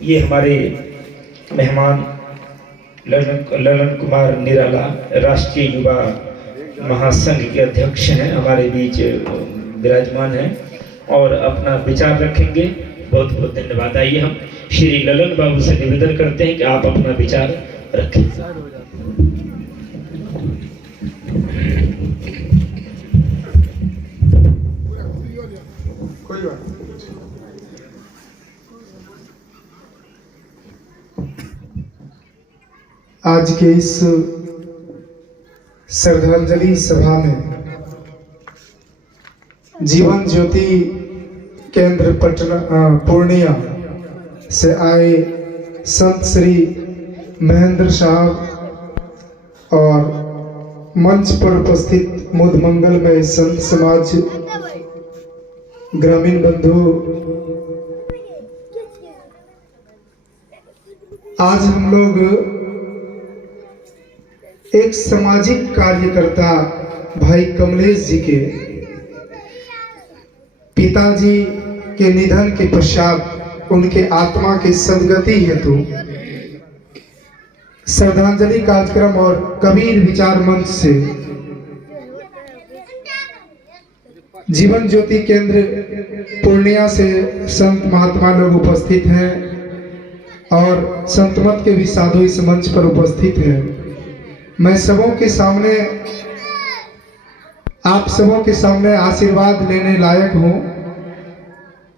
ये हमारे मेहमान ललन कुमार निराला राष्ट्रीय युवा महासंघ के अध्यक्ष हैं, हमारे बीच विराजमान हैं और अपना विचार रखेंगे। बहुत बहुत धन्यवाद। आइए हम श्री ललन बाबू से निवेदन करते हैं कि आप अपना विचार रखें। आज के इस श्रद्धांजलि सभा में जीवन ज्योति केंद्र पटना पूर्णिया से आए संत श्री महेंद्र साहब और मंच पर उपस्थित मुद मंगलमय संत समाज ग्रामीण बंधु, आज हम लोग एक सामाजिक कार्यकर्ता भाई कमलेश जी के पिताजी के निधन के पश्चात उनके आत्मा की सद्गति हेतु श्रद्धांजलि कार्यक्रम और कबीर विचार मंच से जीवन ज्योति केंद्र पूर्णिया से संत महात्मा लोग उपस्थित हैं और संत मत के भी साधु इस मंच पर उपस्थित हैं। मैं सबों के सामने, आप सबों के सामने आशीर्वाद लेने लायक हूं,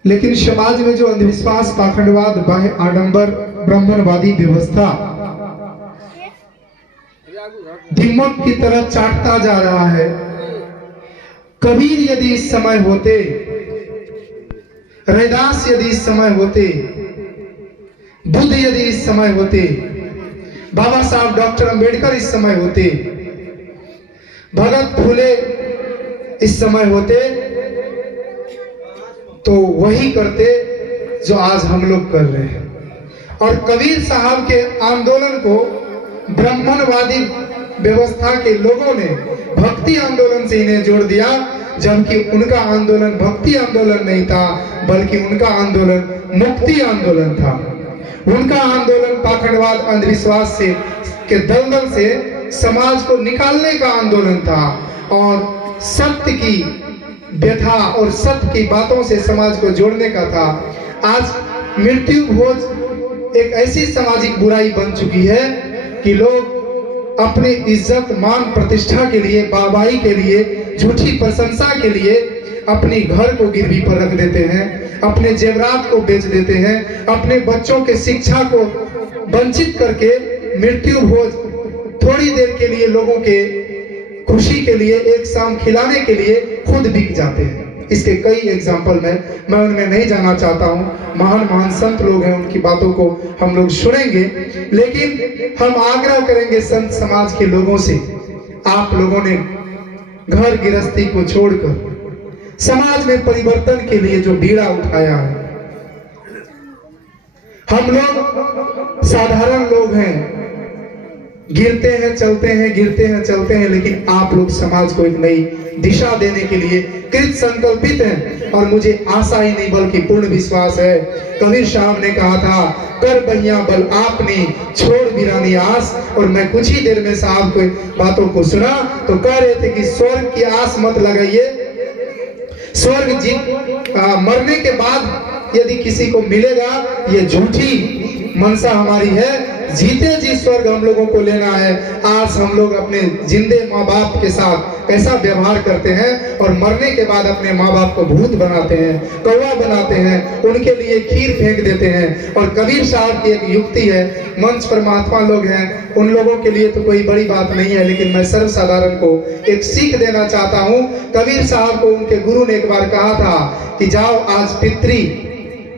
लेकिन समाज में जो अंधविश्वास, पाखंडवाद, बाह्य आडंबर, ब्राह्मणवादी व्यवस्था दीमक की तरह चाटता जा रहा है। कबीर यदि इस समय होते, रैदास यदि इस समय होते, बुद्ध यदि इस समय होते, बाबा साहब डॉक्टर अंबेडकर इस समय होते, भगत फुले इस समय होते, तो वही करते जो आज हम लोग कर रहे हैं। और कबीर साहब के आंदोलन को ब्राह्मणवादी व्यवस्था के लोगों ने भक्ति आंदोलन से इन्हें जोड़ दिया, जबकि उनका आंदोलन भक्ति आंदोलन नहीं था, बल्कि उनका आंदोलन मुक्ति आंदोलन था। उनका आंदोलन पाखंडवाद, अंधविश्वास से के दलदल से समाज को निकालने का आंदोलन था और सत्य की व्यथा और सत्य की बातों से समाज को जोड़ने का था। आज मृत्यु भोज एक ऐसी सामाजिक बुराई बन चुकी है कि लोग अपनी इज्जत, मान, प्रतिष्ठा के लिए, बाबाई के लिए, झूठी प्रशंसा के लिए अपने घर को गिरवी पर रख देते हैं, अपने जेवरात को बेच देते हैं, अपने बच्चों के शिक्षा को वंचित करके मृत्यु भोज थोड़ी देर के लिए, लोगों के खुशी के लिए, एक शाम खिलाने के लिए खुद बिक जाते हैं। इसके कई एग्जाम्पल मैं उनमें नहीं जाना चाहता हूँ। महान महान संत लोग हैं, उनकी बातों को हम लोग सुनेंगे, लेकिन हम आग्रह करेंगे संत समाज के लोगों से, आप लोगों ने घर गृहस्थी को छोड़कर समाज में परिवर्तन के लिए जो बीड़ा उठाया है। हम लोग साधारण लोग हैं, गिरते हैं चलते हैं, गिरते हैं चलते हैं, लेकिन आप लोग समाज को एक नई दिशा देने के लिए कृत संकल्पित हैं और मुझे आशा ही नहीं बल्कि पूर्ण विश्वास है। कबीर साहब ने कहा था, कर बहिया बल आपने, छोड़ वीरानी आस। और मैं कुछ ही देर में साहब को बातों को सुना तो कह रहे थे कि स्वर्ग की आस मत लगाइए, स्वर्ग जी मरने के बाद यदि किसी को मिलेगा, ये झूठी मनसा हमारी है। जीते जी स्वर्ग हम लोगों को लेना है। आज हम लोग अपने जिंदे माँ बाप के साथ ऐसा व्यवहार करते हैं और मरने के बाद अपने माँ बाप को भूत बनाते हैं, कौवा बनाते हैं, उनके लिए खीर फेंक देते हैं। और कबीर साहब की एक युक्ति है, मंच पर महात्मा लोग हैं, उन लोगों के लिए तो कोई बड़ी बात नहीं है, लेकिन मैं सर्वसाधारण को एक सीख देना चाहता हूँ। कबीर साहब को उनके गुरु ने एक बार कहा था कि जाओ आज पितृ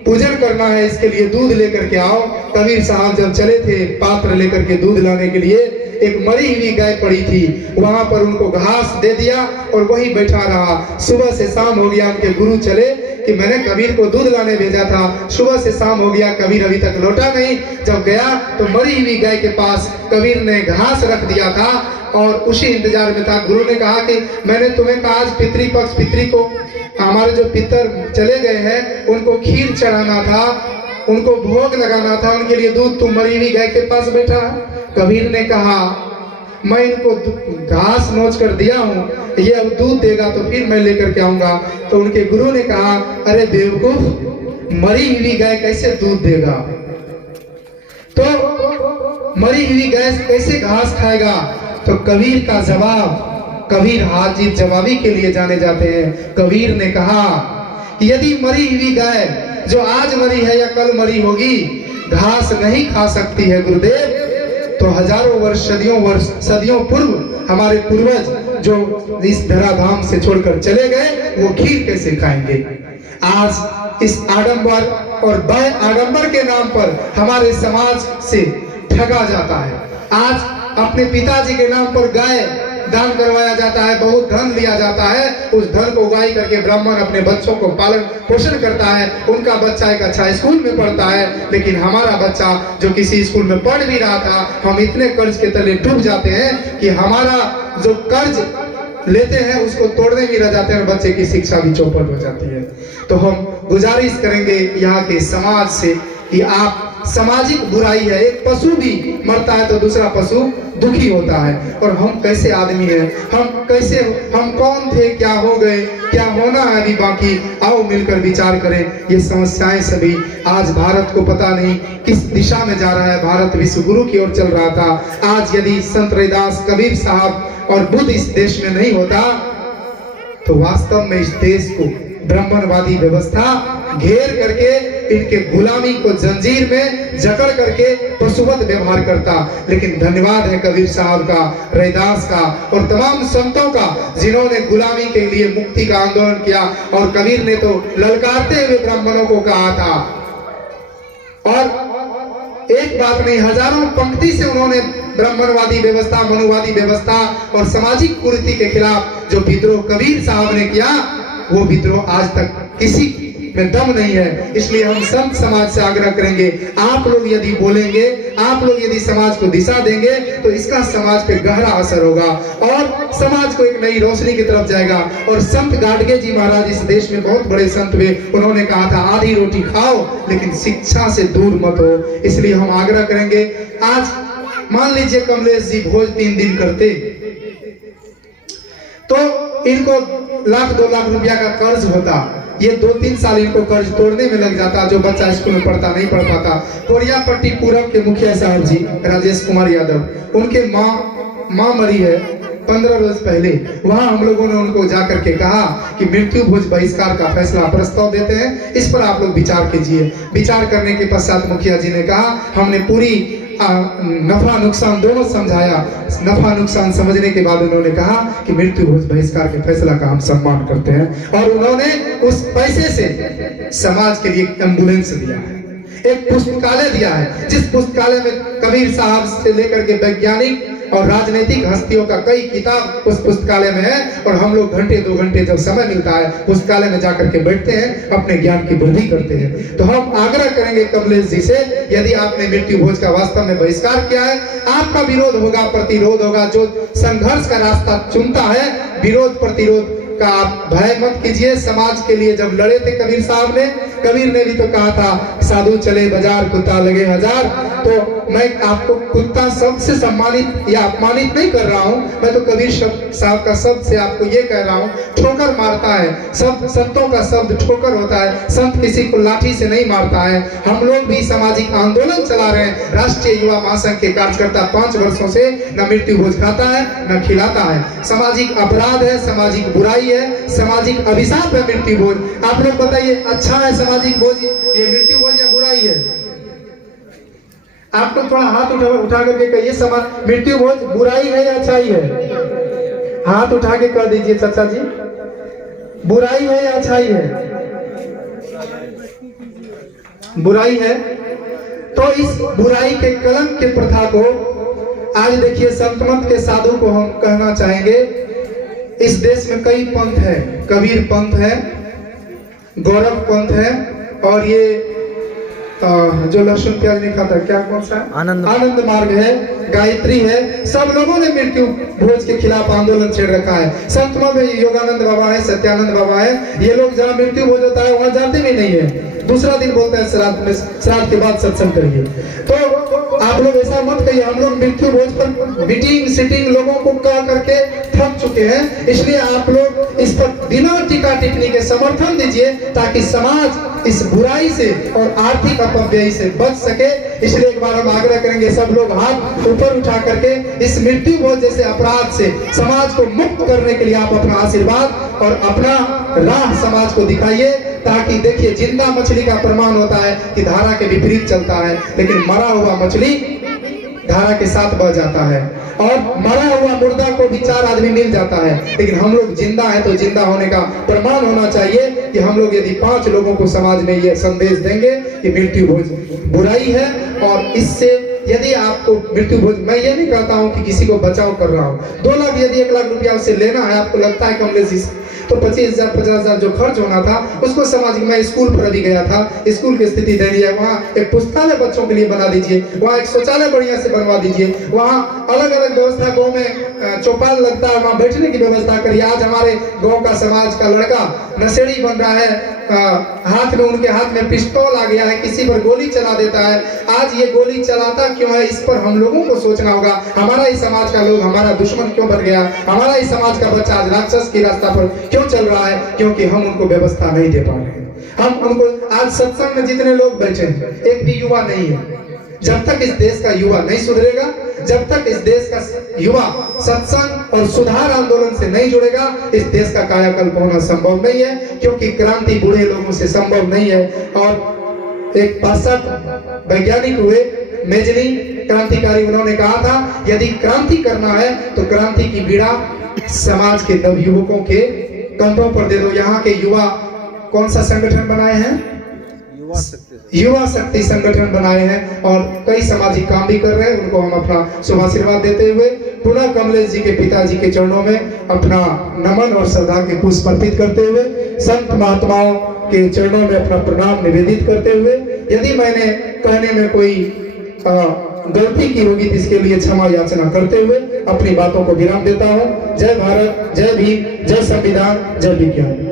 पूजन करना है, इसके लिए दूध लेकर के आओ। कबीर साहब जब चले थे पात्र लेकर के दूध लाने के लिए, एक मरी हुई गाय पड़ी थी, वहां पर उनको घास दे दिया और वही बैठा रहा। सुबह से शाम हो गया, उनके गुरु चले कि मैंने कबीर को दूध लाने भेजा था, सुबह से शाम हो गया, कबीर अभी तक लौटा नहीं। जब गया तो मरी हुई गाय के पास कबीर ने घास रख दिया था और उसी इंतजार में था। गुरु ने कहा कि मैंने तुम्हें कहा आज पितृ को, हमारे जो पितर चले गए हैं उनको खीर चढ़ाना था उनको भोग लगाना था, उनके लिए दूध तुम मरी हुई गाय के पास बैठा। कबीर ने कहा मैं इनको घास नोच कर दिया हूँ, ये अब दूध देगा तो फिर मैं लेकर के आऊंगा। तो उनके गुरु ने कहा अरे बेवकूफ, मरी हुई गाय कैसे दूध देगा, तो मरी हुई गाय कैसे घास खाएगा। तो कबीर का जवाब, कबीर हाजिर जवाबी के लिए जाने जाते हैं। कबीर ने कहा यदि मरी हुई गाय जो आज मरी है या कल मरी होगी घास नहीं खा सकती है गुरुदेव, तो हजारों वर्ष सदियों पूर्व हमारे पूर्वज जो इस धराधाम से छोड़कर चले गए वो खीर कैसे खाएंगे। आज इस आडंबर और बय आडंबर के नाम पर हमारे समाज से ठगा जाता है। आज अपने पिताजी के नाम पर गाय दान करवाया जाता है, बहुत धन लिया जाता है, उस धन को उगाई करके ब्राह्मण अपने बच्चों को पालन पोषण करता है, उनका बच्चा एक अच्छा स्कूल में पढ़ता है। लेकिन हमारा बच्चा जो किसी स्कूल में पढ़ भी रहा था, हम इतने कर्ज के तले डूब जाते हैं कि हमारा जो कर्ज लेते हैं उसको तोड़ने भी रह जाते हैं और बच्चे की शिक्षा भी चौपट हो जाती है। तो हम गुजारिश करेंगे यहाँ के समाज से कि आप, सामाजिक बुराई है, एक पशु भी मरता है तो दूसरा पशु दुखी होता है, और हम कैसे आदमी हैं, हम कौन थे, क्या हो गए, क्या होना है अभी बाकी, आओ मिलकर विचार करें। ये समस्याएं सभी आज भारत को पता नहीं किस दिशा में जा रहा है। भारत विश्व गुरु की ओर चल रहा था। आज यदि संत रविदास, कबीर साहब और बुद्ध इस देश में नहीं होता तो वास्तव में इस देश को ब्राह्मणवादी व्यवस्था घेर करके इनके गुलामी को जंजीर में जकड़ करके पशुवत व्यवहार करता। लेकिन धन्यवाद है कबीर साहब का, रविदास का और तमाम संतों का जिन्होंने गुलामी के लिए मुक्ति का आंदोलन किया। और कबीर ने तो ललकारते हुए ब्राह्मणों को कहा था, और एक बात नहीं, हजारों पंक्ति से उन्होंने ब्राह्मणवादी व्यवस्था, मनुवादी व्यवस्था और सामाजिक कुरीति के खिलाफ जो विद्रोह कबीर साहब ने किया, वो विद्रोह आज तक किसी में दम नहीं है। इसलिए हम संत समाज से आग्रह करेंगे, आप लोग यदि बोलेंगे, आप लोग यदि समाज को दिशा देंगे तो इसका समाज पे गहरा असर होगा और समाज को एक नई रोशनी की तरफ जाएगा। और संत गाडगे जी महाराज इस देश में बहुत बड़े संत हुए, उन्होंने कहा था आधी रोटी खाओ लेकिन शिक्षा से दूर मत हो। इसलिए हम आग्रह करेंगे, आज मान लीजिए कमलेश जी भोज 3 दिन करते तो इनको 1-2 लाख रुपया का कर्ज होता, ये 2-3 साल इनको कर्ज तोड़ने में लग जाता। जो बच्चा स्कूल में पढ़ता नहीं पढ़ पाता। कोरियापट्टी पूरब के मुखिया साहब जी राजेश कुमार यादव, उनके माँ मरी है 15 रोज पहले। वहां हम लोगों ने उनको जाकर के कहा कि मृत्यु भोज बहिष्कार का फैसला प्रस्ताव देते हैं, इस पर आप लोग विचार कीजिए। विचार करने के पश्चात मुखिया जी ने कहा, हमने पूरी नफा नुकसान दोनों समझाया। नफा नुकसान समझने के बाद उन्होंने कहा कि मृत्यु भोज बहिष्कार के फैसला का हम सम्मान करते हैं। और उन्होंने उस पैसे से समाज के लिए एम्बुलेंस दिया है, एक पुस्तकालय दिया है, जिस पुस्तकालय में कबीर साहब से लेकर के वैज्ञानिक और राजनीतिक हस्तियों का कई किताब उस पुस्तकालय में है। और हम लोग घंटे 2 घंटे जब समय मिलता है पुस्तकालय में जाकर के बैठते हैं, अपने ज्ञान की वृद्धि करते हैं। तो हम आग्रह करेंगे कमलेश जी से, यदि आपने मृत्यु भोज का वास्तव में बहिष्कार किया है, आपका विरोध होगा, प्रतिरोध होगा। जो संघर्ष का रास्ता चुनता है, विरोध प्रतिरोध का आप भय मत कीजिए। समाज के लिए जब लड़े थे कबीर साहब ने, कबीर ने भी तो कहा था, साधु चले बाजार कुत्ता लगे हजार। तो मैं आपको कुत्ता शब्द से सम्मानित या अपमानित नहीं कर रहा हूं, मैं तो कबीर साहब का शब्द से आपको ये कह रहा हूं, ठोकर मारता है शब्द, संतों का शब्द ठोकर होता है। संत किसी को लाठी से नहीं मारता है। हम लोग भी सामाजिक आंदोलन चला रहे हैं। राष्ट्रीय युवा महासंघ के कार्यकर्ता 5 वर्षों से न मृत्यु भोज खाता है न खिलाता है। सामाजिक अपराध है, सामाजिक बुराई है, सामाजिक अभिशाप है मृत्यु भोज। आप लोग बताइए, अच्छा है सामाजिक भोज, ये मृत्यु भोज या बुराई है? आप लोग थोड़ा हाथ उठा करके कहिए, मृत्यु भोज बुराई है या अच्छाई है? हाथ उठा के कर दीजिए चाचा जी, बुराई है या अच्छाई है? बुराई है। तो इस बुराई के कलंक के प्रथा को आज देखिए, संत मत के साधु को हम कहना चाहेंगे, इस देश में कई पंथ है, कबीर पंथ है, गौरव पंथ है और ये जो लहसुन प्याज नहीं खाता, क्या कौन सा है? आनंद मार्ग है, गायत्री है, सब लोगों ने मृत्यु भोज के खिलाफ आंदोलन छेड़ रखा है। संत में योगानंद बाबा है, सत्यानंद बाबा है, ये लोग जहाँ मृत्यु भोज होता है वहां जाते भी नहीं है। दूसरा दिन बोलते हैं श्राद्ध के बाद सत्संग करिए। तो आप लोग ऐसा मत कहिए, हम लोग मृत्यु भोज पर मीटिंग सिटिंग लोगों को कह करके थक चुके हैं, इसलिए आप लोग इस पर बिना टीका टिप्पणी के समर्थन दीजिए ताकि समाज इस बुराई से और आर्थिक अपव्यय से बच सके। इसलिए एक बार हम आग्रह करेंगे सब लोग हाथ ऊपर उठा करके इस मृत्यु भोज जैसे अपराध से समाज को मुक्त करने के लिए आप अपना आशीर्वाद और अपना राह समाज को दिखाइए, ताकि देखिए जिंदा मछली का प्रमाण होता है कि धारा के विपरीत चलता है, लेकिन मरा हुआ मछली धारा के साथ बह जाता है और मरा हुआ मुर्दा को भी 4 आदमी मिल जाता है। लेकिन हम लोग जिंदा हैं तो जिंदा होने का प्रमाण होना चाहिए कि हम लोग यदि 5 लोगों को समाज में ये संदेश देंगे कि मृत्यु भोज बुराई है और इससे यदि आपको मृत्यु भोज, मैं ये नहीं कहता हूँ कि किसी को बचाव कर रहा हूँ, 2 लाख यदि 1 लाख रुपया उससे लेना है, आपको लगता है कमलेश तो 25,000 50,000 जो खर्च होना था उसको समाज में स्कूल पर अभी गया था, स्कूल की स्थिति दयनीय है, वहाँ एक पुस्तकालय बच्चों के लिए बना दीजिए, वहाँ एक शौचालय बढ़िया से बनवा दीजिए, वहाँ अलग अलग व्यवस्था, गाँव में चौपाल लगता है वहाँ बैठने की व्यवस्था करिए। आज हमारे गाँव का समाज का लड़का नशेड़ी बन रहा है, हाथ में उनके हाथ में पिस्तौल आ गया है, किसी पर गोली चला देता है। आज ये गोली चलाता क्यों है, इस पर हम लोगों को सोचना होगा। हमारा ही समाज का लोग हमारा दुश्मन क्यों बन गया, हमारा ही समाज का बच्चा आज राक्षस की रास्ता पर क्यों चल रहा है, क्योंकि हम उनको व्यवस्था नहीं दे पा रहे हैं। हम उनको, आज सत्संग में जितने लोग बैठे हैं एक भी युवा नहीं है। जब तक इस देश का युवा नहीं सुधरेगा, जब तक इस देश का युवा सत्संग और सुधार आंदोलन से नहीं जुड़ेगा, इस देश का कायाकल्प होना संभव नहीं है, क्योंकि क्रांति बूढ़े लोगों से संभव नहीं है। और एक पाश्चात्य वैज्ञानिक हुए मेजनी क्रांतिकारी, उन्होंने कहा था यदि क्रांति करना है तो क्रांति की बीड़ा समाज के नवयुवकों के कंधों पर दे दो। यहाँ के युवा कौन सा संगठन बनाए हैं? युवा शक्ति संगठन बनाए हैं और कई सामाजिक काम भी कर रहे हैं। उनको हम अपना शुभ आशीर्वाद देते हुए पुनः कमलेश जी के पिताजी के चरणों में अपना नमन और श्रद्धा के पुष्प अर्पित करते हुए, संत महात्माओं के चरणों में अपना प्रणाम निवेदित करते हुए, यदि मैंने कहने में कोई गलती की होगी तो इसके लिए क्षमा याचना करते हुए अपनी बातों को विराम देता हूँ। जय भारत, जय भीम, जय संविधान, जय विज्ञान।